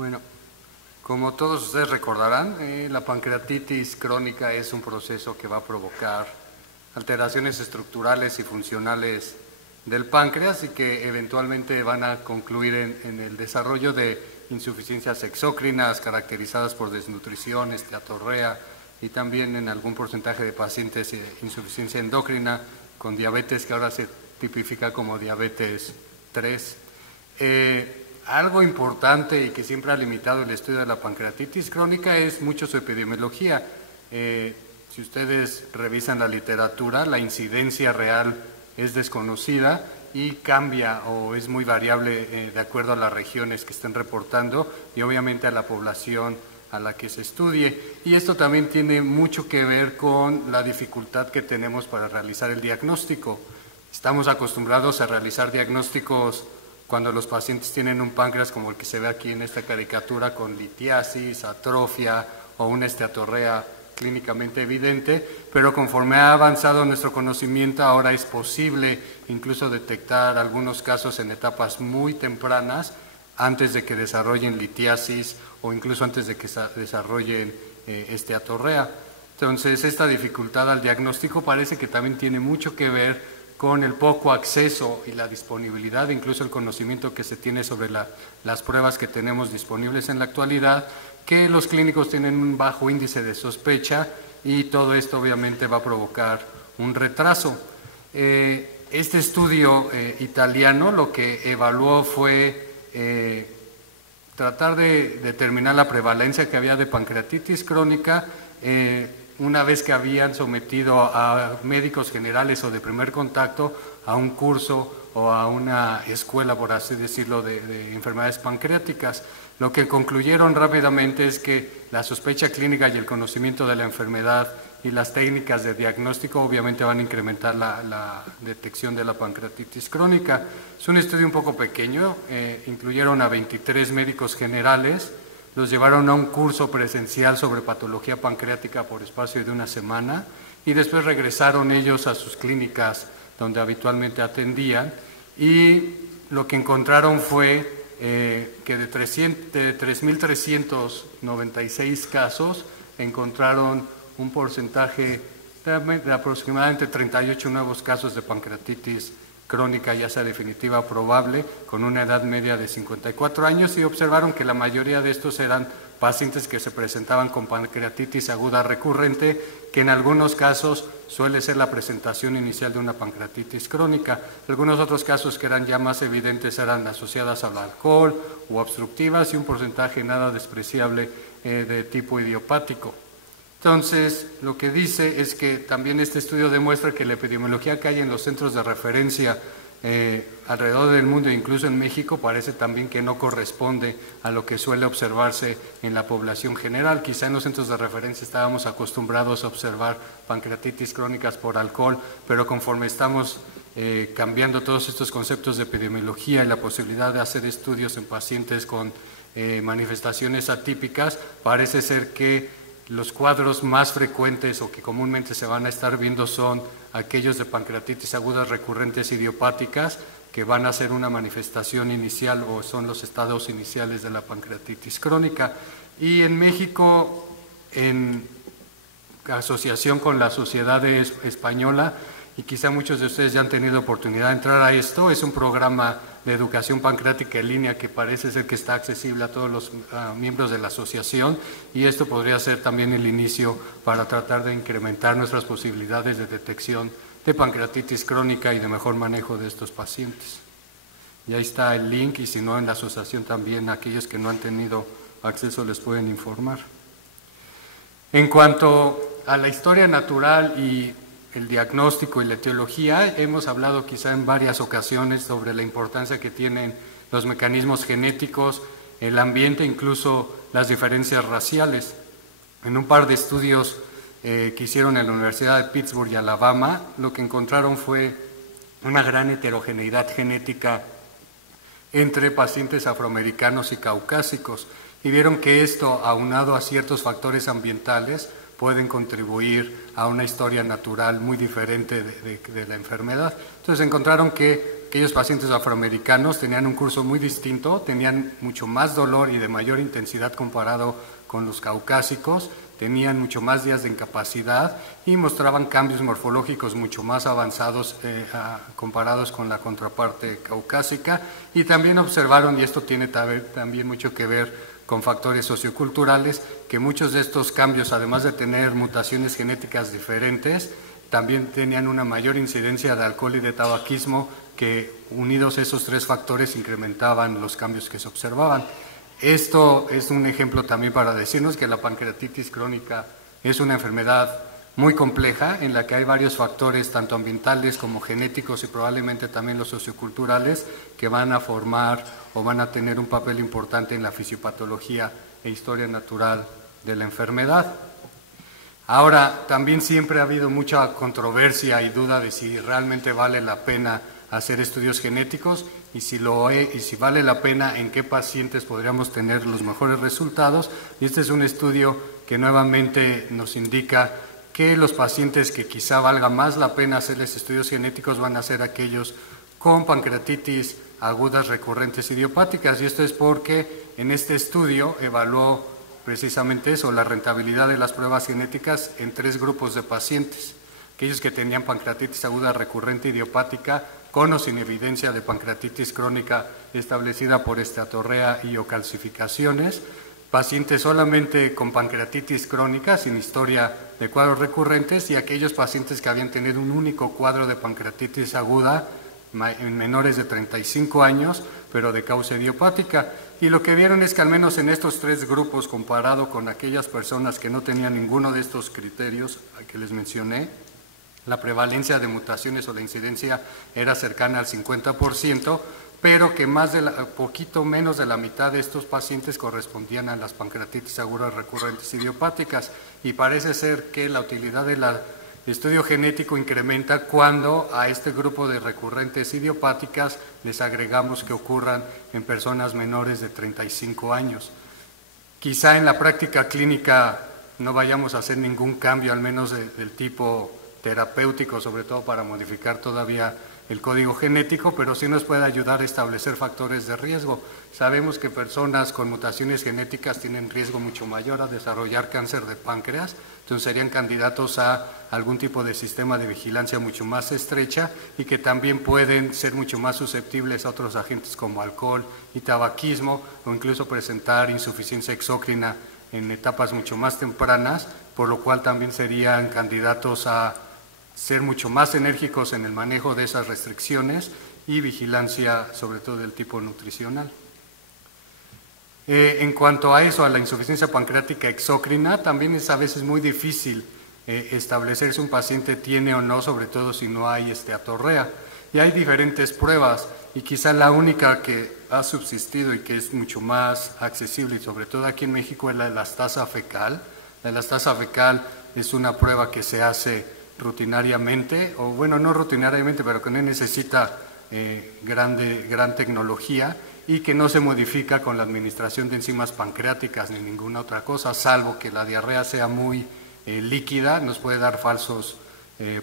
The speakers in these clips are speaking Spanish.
Bueno, como todos ustedes recordarán, la pancreatitis crónica es un proceso que va a provocar alteraciones estructurales y funcionales del páncreas y que eventualmente van a concluir en el desarrollo de insuficiencias exócrinas caracterizadas por desnutrición, esteatorrea y también en algún porcentaje de pacientes insuficiencia endocrina con diabetes que ahora se tipifica como diabetes 3. Algo importante y que siempre ha limitado el estudio de la pancreatitis crónica es mucho su epidemiología. Si ustedes revisan la literatura, la incidencia real es desconocida y cambia o es muy variable de acuerdo a las regiones que estén reportando y obviamente a la población a la que se estudie. Y esto también tiene mucho que ver con la dificultad que tenemos para realizar el diagnóstico. Estamos acostumbrados a realizar diagnósticos cuando los pacientes tienen un páncreas como el que se ve aquí en esta caricatura con litiasis, atrofia o una esteatorrea clínicamente evidente, pero conforme ha avanzado nuestro conocimiento ahora es posible incluso detectar algunos casos en etapas muy tempranas antes de que desarrollen litiasis o incluso antes de que desarrollen esteatorrea. Entonces esta dificultad al diagnóstico parece que también tiene mucho que ver con el poco acceso y la disponibilidad, incluso el conocimiento que se tiene sobre las pruebas que tenemos disponibles en la actualidad, que los clínicos tienen un bajo índice de sospecha y todo esto obviamente va a provocar un retraso. Este estudio italiano lo que evaluó fue tratar de determinar la prevalencia que había de pancreatitis crónica una vez que habían sometido a médicos generales o de primer contacto a un curso o a una escuela, por así decirlo, de enfermedades pancreáticas. Lo que concluyeron rápidamente es que la sospecha clínica y el conocimiento de la enfermedad y las técnicas de diagnóstico obviamente van a incrementar la detección de la pancreatitis crónica. Es un estudio un poco pequeño, incluyeron a 23 médicos generales, los llevaron a un curso presencial sobre patología pancreática por espacio de una semana y después regresaron ellos a sus clínicas donde habitualmente atendían y lo que encontraron fue que de 3.396 casos encontraron un porcentaje de aproximadamente 38 nuevos casos de pancreatitis crónica, ya sea definitiva o probable, con una edad media de 54 años y observaron que la mayoría de estos eran pacientes que se presentaban con pancreatitis aguda recurrente, que en algunos casos suele ser la presentación inicial de una pancreatitis crónica. Algunos otros casos que eran ya más evidentes eran asociadas al alcohol u obstructivas y un porcentaje nada despreciable de tipo idiopático. Entonces, lo que dice es que también este estudio demuestra que la epidemiología que hay en los centros de referencia alrededor del mundo, incluso en México, parece también que no corresponde a lo que suele observarse en la población general. Quizá en los centros de referencia estábamos acostumbrados a observar pancreatitis crónicas por alcohol, pero conforme estamos cambiando todos estos conceptos de epidemiología y la posibilidad de hacer estudios en pacientes con manifestaciones atípicas, parece ser que los cuadros más frecuentes o que comúnmente se van a estar viendo son aquellos de pancreatitis agudas recurrentes idiopáticas que van a ser una manifestación inicial o son los estados iniciales de la pancreatitis crónica. Y en México, en asociación con la Sociedad Española, y quizá muchos de ustedes ya han tenido oportunidad de entrar a esto, es un programa de educación pancreática en línea que parece ser que está accesible a todos los miembros de la asociación y esto podría ser también el inicio para tratar de incrementar nuestras posibilidades de detección de pancreatitis crónica y de mejor manejo de estos pacientes. Y ahí está el link y si no en la asociación también aquellos que no han tenido acceso les pueden informar. En cuanto a la historia natural y el diagnóstico y la etiología, hemos hablado quizá en varias ocasiones sobre la importancia que tienen los mecanismos genéticos, el ambiente, incluso las diferencias raciales. En un par de estudios que hicieron en la Universidad de Pittsburgh y Alabama, lo que encontraron fue una gran heterogeneidad genética entre pacientes afroamericanos y caucásicos y vieron que esto, aunado a ciertos factores ambientales, pueden contribuir a una historia natural muy diferente de la enfermedad. Entonces encontraron que aquellos pacientes afroamericanos tenían un curso muy distinto, tenían mucho más dolor y de mayor intensidad comparado con los caucásicos, tenían mucho más días de incapacidad y mostraban cambios morfológicos mucho más avanzados comparados con la contraparte caucásica, y también observaron, y esto tiene también mucho que ver con factores socioculturales, que muchos de estos cambios, además de tener mutaciones genéticas diferentes, también tenían una mayor incidencia de alcohol y de tabaquismo, que unidos esos tres factores incrementaban los cambios que se observaban. Esto es un ejemplo también para decirnos que la pancreatitis crónica es una enfermedad muy compleja en la que hay varios factores, tanto ambientales como genéticos y probablemente también los socioculturales, que van a formar o van a tener un papel importante en la fisiopatología e historia natural de la enfermedad. Ahora, también siempre ha habido mucha controversia y duda de si realmente vale la pena hacer estudios genéticos, y si vale la pena, en qué pacientes podríamos tener los mejores resultados. Y este es un estudio que nuevamente nos indica que los pacientes que quizá valga más la pena hacerles estudios genéticos van a ser aquellos con pancreatitis agudas recurrentes idiopáticas, y esto es porque en este estudio evaluó precisamente eso, la rentabilidad de las pruebas genéticas en tres grupos de pacientes: aquellos que tenían pancreatitis aguda recurrente idiopática con o sin evidencia de pancreatitis crónica establecida por esteatorrea y o calcificaciones, pacientes solamente con pancreatitis crónica sin historia de cuadros recurrentes, y aquellos pacientes que habían tenido un único cuadro de pancreatitis aguda en menores de 35 años, pero de causa idiopática. Y lo que vieron es que al menos en estos tres grupos, comparado con aquellas personas que no tenían ninguno de estos criterios que les mencioné, la prevalencia de mutaciones o la incidencia era cercana al 50%, pero que poquito menos de la mitad de estos pacientes correspondían a las pancreatitis agudas recurrentes idiopáticas, y parece ser que la utilidad del estudio genético incrementa cuando a este grupo de recurrentes idiopáticas les agregamos que ocurran en personas menores de 35 años. Quizá en la práctica clínica no vayamos a hacer ningún cambio, al menos del tipo terapéutico, sobre todo para modificar todavía el código genético, pero sí nos puede ayudar a establecer factores de riesgo. Sabemos que personas con mutaciones genéticas tienen riesgo mucho mayor a desarrollar cáncer de páncreas, entonces serían candidatos a algún tipo de sistema de vigilancia mucho más estrecha, y que también pueden ser mucho más susceptibles a otros agentes como alcohol y tabaquismo, o incluso presentar insuficiencia exócrina en etapas mucho más tempranas, por lo cual también serían candidatos a ser mucho más enérgicos en el manejo de esas restricciones y vigilancia, sobre todo del tipo nutricional. En cuanto a eso, a la insuficiencia pancreática exócrina, también es a veces muy difícil establecer si un paciente tiene o no, sobre todo si no hay esteatorrea. Y hay diferentes pruebas, y quizá la única que ha subsistido y que es mucho más accesible, y sobre todo aquí en México, es la elastasa fecal. La elastasa fecal es una prueba que se hace rutinariamente, o bueno, no rutinariamente, pero que no necesita gran tecnología, y que no se modifica con la administración de enzimas pancreáticas ni ninguna otra cosa, salvo que la diarrea sea muy líquida, nos puede dar falsos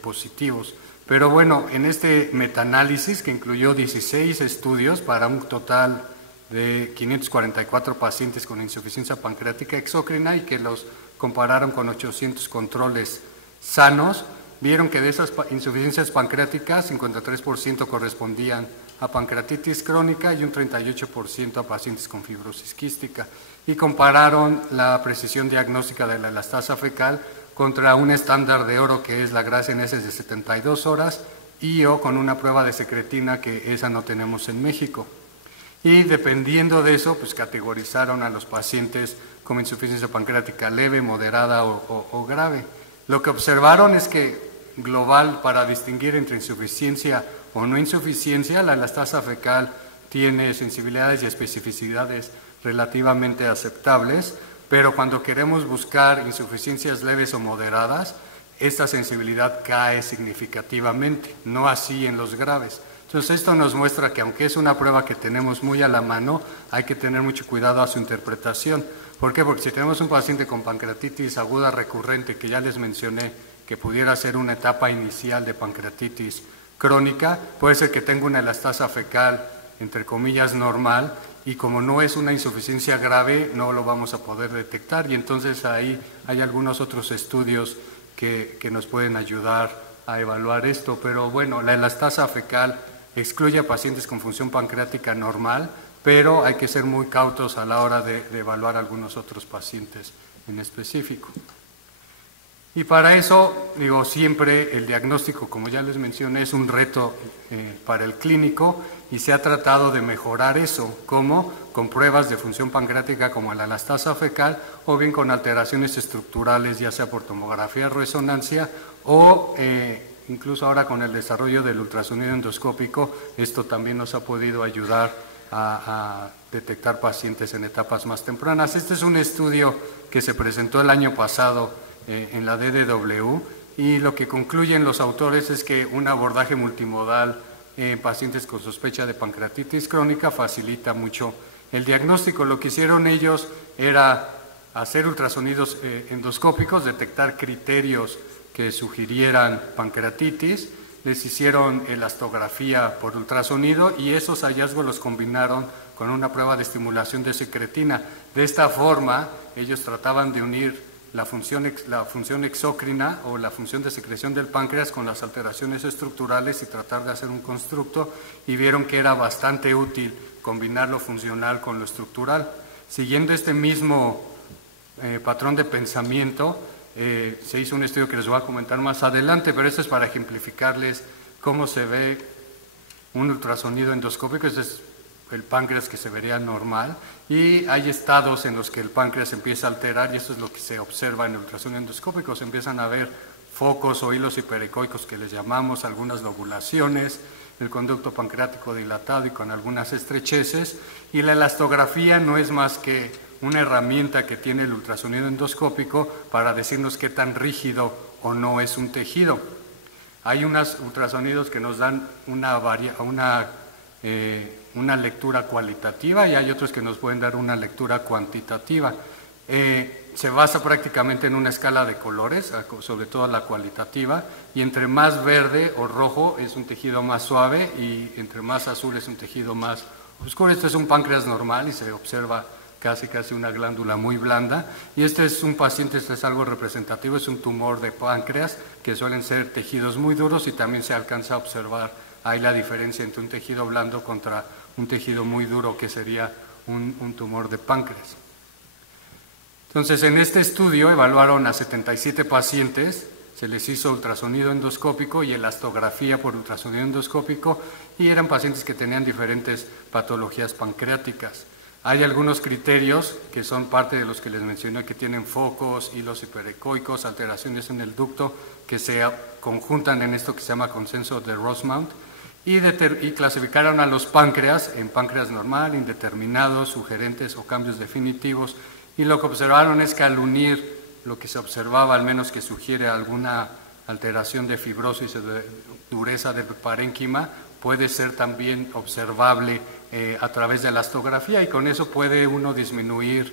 positivos. Pero bueno, en este metaanálisis, que incluyó 16 estudios para un total de 544 pacientes con insuficiencia pancreática exócrina, y que los compararon con 800 controles sanos, vieron que de esas insuficiencias pancreáticas, 53% correspondían a pancreatitis crónica y un 38% a pacientes con fibrosis quística, y compararon la precisión diagnóstica de la elastasa fecal contra un estándar de oro que es la grasa en heces de 72 horas, o con una prueba de secretina, que esa no tenemos en México. Y dependiendo de eso, pues categorizaron a los pacientes como insuficiencia pancreática leve, moderada o grave. Lo que observaron es que global, para distinguir entre insuficiencia o no insuficiencia, la elastasa fecal tiene sensibilidades y especificidades relativamente aceptables, pero cuando queremos buscar insuficiencias leves o moderadas, esta sensibilidad cae significativamente, no así en los graves. Entonces esto nos muestra que, aunque es una prueba que tenemos muy a la mano, hay que tener mucho cuidado a su interpretación. ¿Por qué? Porque si tenemos un paciente con pancreatitis aguda recurrente, que ya les mencioné que pudiera ser una etapa inicial de pancreatitis crónica, puede ser que tenga una elastasa fecal, entre comillas, normal, y como no es una insuficiencia grave, no lo vamos a poder detectar, y entonces ahí hay algunos otros estudios que nos pueden ayudar a evaluar esto, pero bueno, la elastasa fecal excluye a pacientes con función pancreática normal, pero hay que ser muy cautos a la hora de evaluar a algunos otros pacientes en específico. Y para eso, digo, siempre el diagnóstico, como ya les mencioné, es un reto para el clínico y se ha tratado de mejorar eso, como con pruebas de función pancreática como la elastasa fecal o bien con alteraciones estructurales, ya sea por tomografía o resonancia o incluso ahora con el desarrollo del ultrasonido endoscópico, esto también nos ha podido ayudar a detectar pacientes en etapas más tempranas. Este es un estudio que se presentó el año pasado en la DDW y lo que concluyen los autores es que un abordaje multimodal en pacientes con sospecha de pancreatitis crónica facilita mucho el diagnóstico. Lo que hicieron ellos era hacer ultrasonidos endoscópicos, detectar criterios que sugirieran pancreatitis, les hicieron elastografía por ultrasonido y esos hallazgos los combinaron con una prueba de estimulación de secretina. De esta forma, ellos trataban de unir la función exócrina o la función de secreción del páncreas con las alteraciones estructurales y tratar de hacer un constructo, y vieron que era bastante útil combinar lo funcional con lo estructural. Siguiendo este mismo patrón de pensamiento, se hizo un estudio que les voy a comentar más adelante, pero esto es para ejemplificarles cómo se ve un ultrasonido endoscópico. Este es el páncreas que se vería normal, y hay estados en los que el páncreas empieza a alterar, y esto es lo que se observa en el ultrasonido endoscópico. Se empiezan a ver focos o hilos hiperecoicos que les llamamos, algunas lobulaciones, el conducto pancreático dilatado y con algunas estrecheces, y la elastografía no es más que una herramienta que tiene el ultrasonido endoscópico para decirnos qué tan rígido o no es un tejido. Hay unos ultrasonidos que nos dan una lectura cualitativa y hay otros que nos pueden dar una lectura cuantitativa. Se basa prácticamente en una escala de colores, sobre todo la cualitativa, y entre más verde o rojo es un tejido más suave y entre más azul es un tejido más oscuro. Este es un páncreas normal y se observa casi una glándula muy blanda, y este es un paciente, este es algo representativo, es un tumor de páncreas que suelen ser tejidos muy duros y también se alcanza a observar ahí la diferencia entre un tejido blando contra un tejido muy duro que sería un tumor de páncreas. Entonces, en este estudio evaluaron a 77 pacientes, se les hizo ultrasonido endoscópico y elastografía por ultrasonido endoscópico, y eran pacientes que tenían diferentes patologías pancreáticas. Hay algunos criterios que son parte de los que les mencioné, que tienen focos, hilos hiperecoicos, alteraciones en el ducto, que se conjuntan en esto que se llama consenso de Rosemount, y clasificaron a los páncreas en páncreas normal, indeterminados, sugerentes o cambios definitivos, y lo que observaron es que al unir lo que se observaba, al menos que sugiere alguna alteración de fibrosis o de dureza del parénquima, puede ser también observable a través de la elastografía, y con eso puede uno disminuir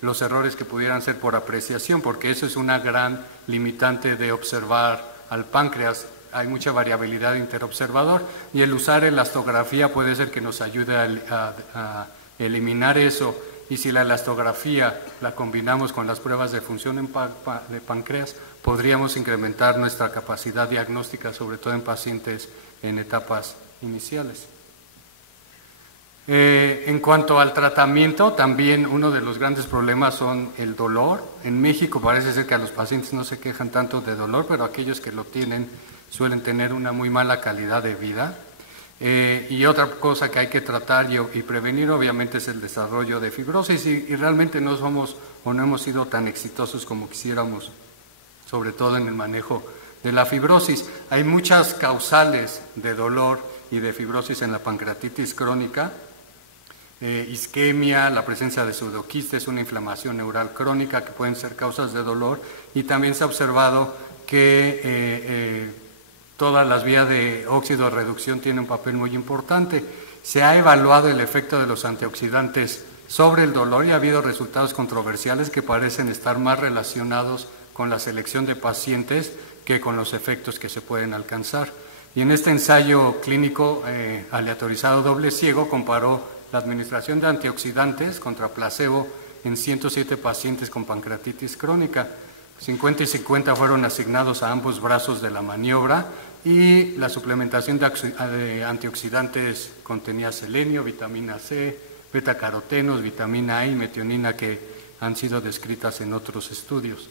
los errores que pudieran ser por apreciación, porque eso es una gran limitante de observar al páncreas. Hay mucha variabilidad interobservador, y el usar elastografía puede ser que nos ayude a eliminar eso. Y si la elastografía la combinamos con las pruebas de función de páncreas, podríamos incrementar nuestra capacidad diagnóstica, sobre todo en pacientes en etapas iniciales. En cuanto al tratamiento, también uno de los grandes problemas son el dolor. En México parece ser que a los pacientes no se quejan tanto de dolor, pero aquellos que lo tienen suelen tener una muy mala calidad de vida. Y otra cosa que hay que tratar y prevenir, obviamente, es el desarrollo de fibrosis, y realmente no somos o no hemos sido tan exitosos como quisiéramos, sobre todo en el manejo de la fibrosis. Hay muchas causales de dolor y de fibrosis en la pancreatitis crónica. Isquemia, la presencia de pseudoquistes, una inflamación neural crónica que pueden ser causas de dolor, y también se ha observado que todas las vías de óxido de reducción tienen un papel muy importante. Se ha evaluado el efecto de los antioxidantes sobre el dolor y ha habido resultados controversiales que parecen estar más relacionados con la selección de pacientes que con los efectos que se pueden alcanzar. Y en este ensayo clínico aleatorizado doble ciego comparó la administración de antioxidantes contra placebo en 107 pacientes con pancreatitis crónica. 50 y 50 fueron asignados a ambos brazos de la maniobra y la suplementación de antioxidantes contenía selenio, vitamina C, betacarotenos, vitamina E y metionina que han sido descritas en otros estudios.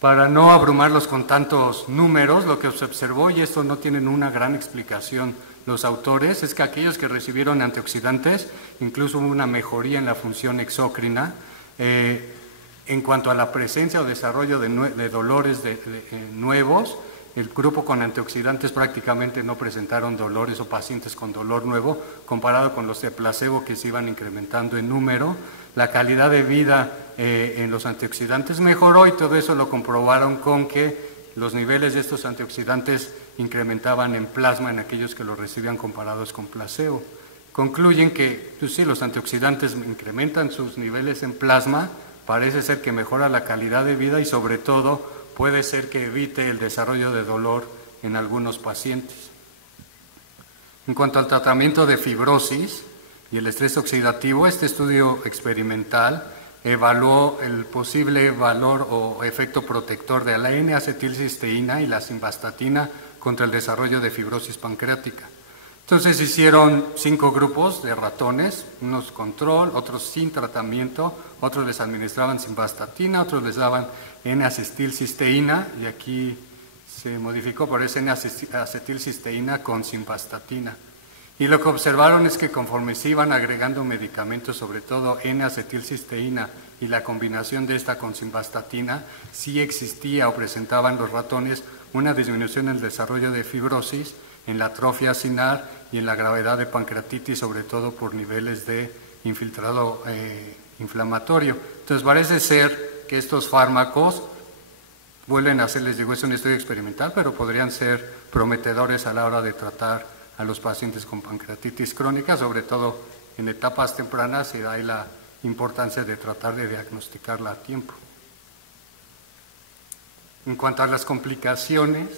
Para no abrumarlos con tantos números, lo que se observó, y esto no tienen una gran explicación los autores, es que aquellos que recibieron antioxidantes, incluso hubo una mejoría en la función exócrina, en cuanto a la presencia o desarrollo de dolores nuevos. El grupo con antioxidantes prácticamente no presentaron dolores o pacientes con dolor nuevo, comparado con los de placebo que se iban incrementando en número. La calidad de vida en los antioxidantes mejoró y todo eso lo comprobaron con que los niveles de estos antioxidantes incrementaban en plasma en aquellos que lo recibían comparados con placebo. Concluyen que pues sí, los antioxidantes incrementan sus niveles en plasma, parece ser que mejora la calidad de vida y sobre todo puede ser que evite el desarrollo de dolor en algunos pacientes. En cuanto al tratamiento de fibrosis y el estrés oxidativo, este estudio experimental evaluó el posible valor o efecto protector de la N-acetilcisteína y la simvastatina contra el desarrollo de fibrosis pancreática. Entonces hicieron 5 grupos de ratones, unos control, otros sin tratamiento, otros les administraban simvastatina, otros les daban N-acetilcisteína y aquí se modificó por esa N-acetilcisteína con simvastatina. Y lo que observaron es que conforme se iban agregando medicamentos, sobre todo N-acetilcisteína y la combinación de esta con simvastatina, sí existía o presentaban los ratones una disminución en el desarrollo de fibrosis, en la atrofia acinar y en la gravedad de pancreatitis, sobre todo por niveles de infiltrado inflamatorio. Entonces parece ser que estos fármacos vuelven a ser, les digo, es un estudio experimental, pero podrían ser prometedores a la hora de tratar a los pacientes con pancreatitis crónica, sobre todo en etapas tempranas, y de ahí la importancia de tratar de diagnosticarla a tiempo. En cuanto a las complicaciones,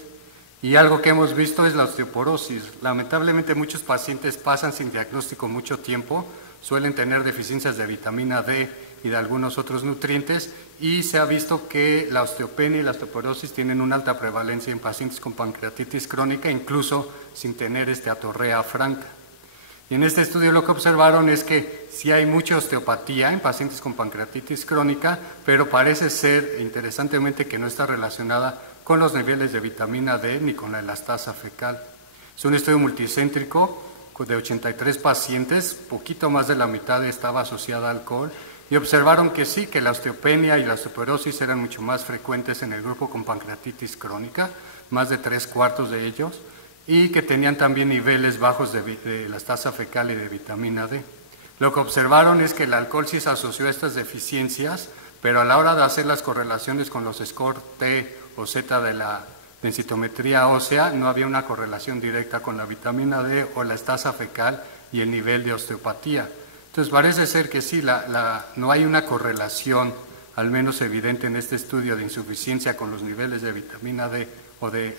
y algo que hemos visto es la osteoporosis. Lamentablemente muchos pacientes pasan sin diagnóstico mucho tiempo, suelen tener deficiencias de vitamina D y de algunos otros nutrientes, y se ha visto que la osteopenia y la osteoporosis tienen una alta prevalencia en pacientes con pancreatitis crónica, incluso sin tener atorrea franca. Y en este estudio lo que observaron es que sí hay mucha osteopatía en pacientes con pancreatitis crónica, pero parece ser, interesantemente, que no está relacionada con los niveles de vitamina D ni con la elastasa fecal. Es un estudio multicéntrico de 83 pacientes, poquito más de la mitad estaba asociada a alcohol, y observaron que sí, que la osteopenia y la osteoporosis eran mucho más frecuentes en el grupo con pancreatitis crónica, más de 3/4 de ellos, y que tenían también niveles bajos de elastasa fecal y de vitamina D. Lo que observaron es que el alcohol sí se asoció a estas deficiencias, pero a la hora de hacer las correlaciones con los score T o Z de la densitometría ósea, no había una correlación directa con la vitamina D o la elastasa fecal y el nivel de osteopatía. Entonces parece ser que sí, no hay una correlación, al menos evidente en este estudio, de insuficiencia con los niveles de vitamina D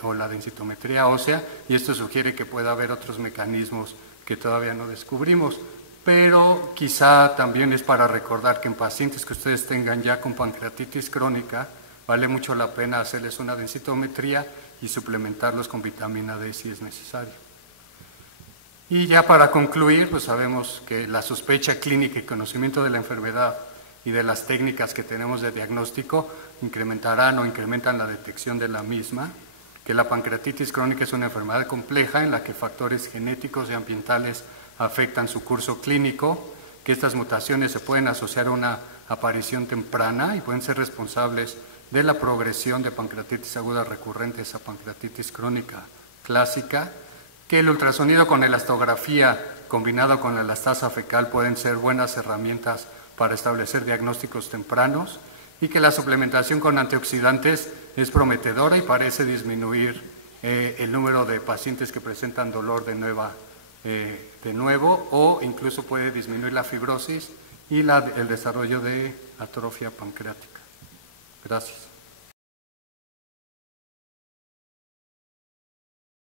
o la densitometría ósea, y esto sugiere que pueda haber otros mecanismos que todavía no descubrimos. Pero quizá también es para recordar que en pacientes que ustedes tengan ya con pancreatitis crónica, vale mucho la pena hacerles una densitometría y suplementarlos con vitamina D si es necesario. Y ya para concluir, pues sabemos que la sospecha clínica y conocimiento de la enfermedad y de las técnicas que tenemos de diagnóstico incrementarán o incrementan la detección de la misma, que la pancreatitis crónica es una enfermedad compleja en la que factores genéticos y ambientales afectan su curso clínico, que estas mutaciones se pueden asociar a una aparición temprana y pueden ser responsables de la progresión de pancreatitis aguda recurrente, esa pancreatitis crónica clásica, que el ultrasonido con elastografía combinado con la elastasa fecal pueden ser buenas herramientas para establecer diagnósticos tempranos, y que la suplementación con antioxidantes es prometedora y parece disminuir el número de pacientes que presentan dolor de nuevo, o incluso puede disminuir la fibrosis y el desarrollo de atrofia pancreática. Gracias.